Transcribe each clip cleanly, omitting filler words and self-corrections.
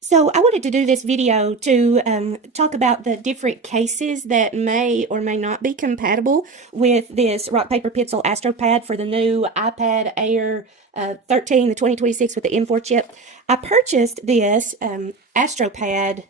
So I wanted to do this video to talk about the different cases that may or may not be compatible with this rock paper pencil Astropad for the new iPad Air 13, the 2026 with the M4 chip. I purchased this Astropad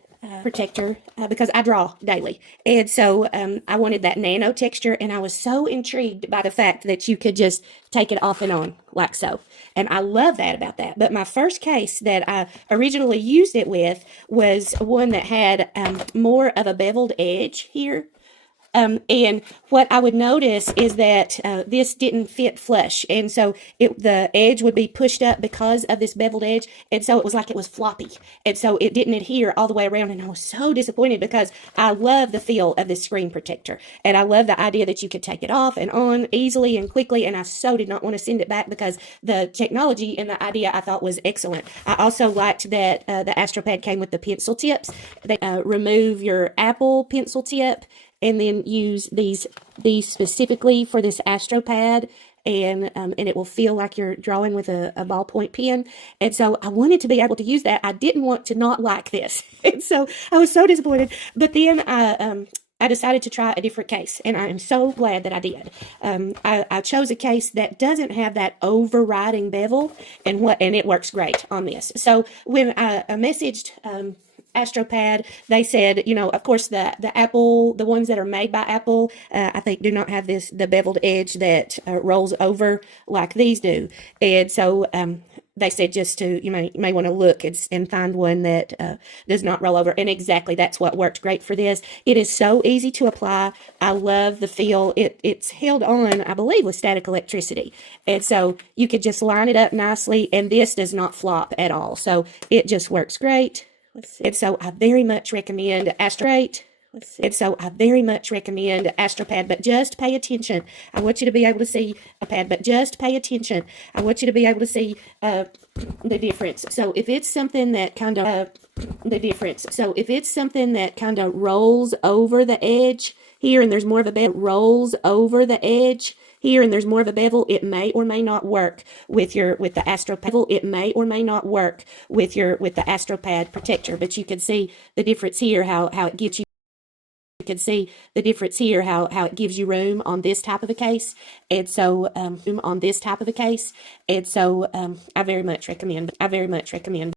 protector because I draw daily, and so I wanted that nano texture, and I was so intrigued by the fact that you could just take it off and on like so, and I love that about that. But my first case that I originally used it with was one that had more of a beveled edge here. And what I would notice is that this didn't fit flush, and so the edge would be pushed up because of this beveled edge, and so it was like it was floppy, and so it didn't adhere all the way around, and I was so disappointed because I love the feel of this screen protector, and I love the idea that you could take it off and on easily and quickly, and I so did not want to send it back because the technology and the idea I thought was excellent. I also liked that the Astropad came with the pencil tips. They remove your Apple pencil tip and then use these specifically for this Astropad, and it will feel like you're drawing with a ballpoint pen. And so I wanted to be able to use that. I didn't want to not like this, and so I was so disappointed. But then I decided to try a different case, and I am so glad that I did. I chose a case that doesn't have that overriding bevel, and it works great on this. So when I messaged Astropad, they said, of course, the Apple, the ones that are made by Apple, I think do not have the beveled edge that rolls over like these do. And so they said just to, you may want to look and find one that does not roll over. And exactly, that's what worked great for this. It is so easy to apply. I love the feel. It's held on, I believe, with static electricity. And so you could just line it up nicely, and this does not flop at all. So it just works great. And so I very much recommend Astropad. But just pay attention. I want you to be able to see a pad, but just pay attention. I want you to be able to see the difference. So if it's something that kind of rolls over the edge here, and there's more of a bevel, it may or may not work with the Astropad protector. But you can see the difference here, how it gives you room on this type of a case. And so I very much recommend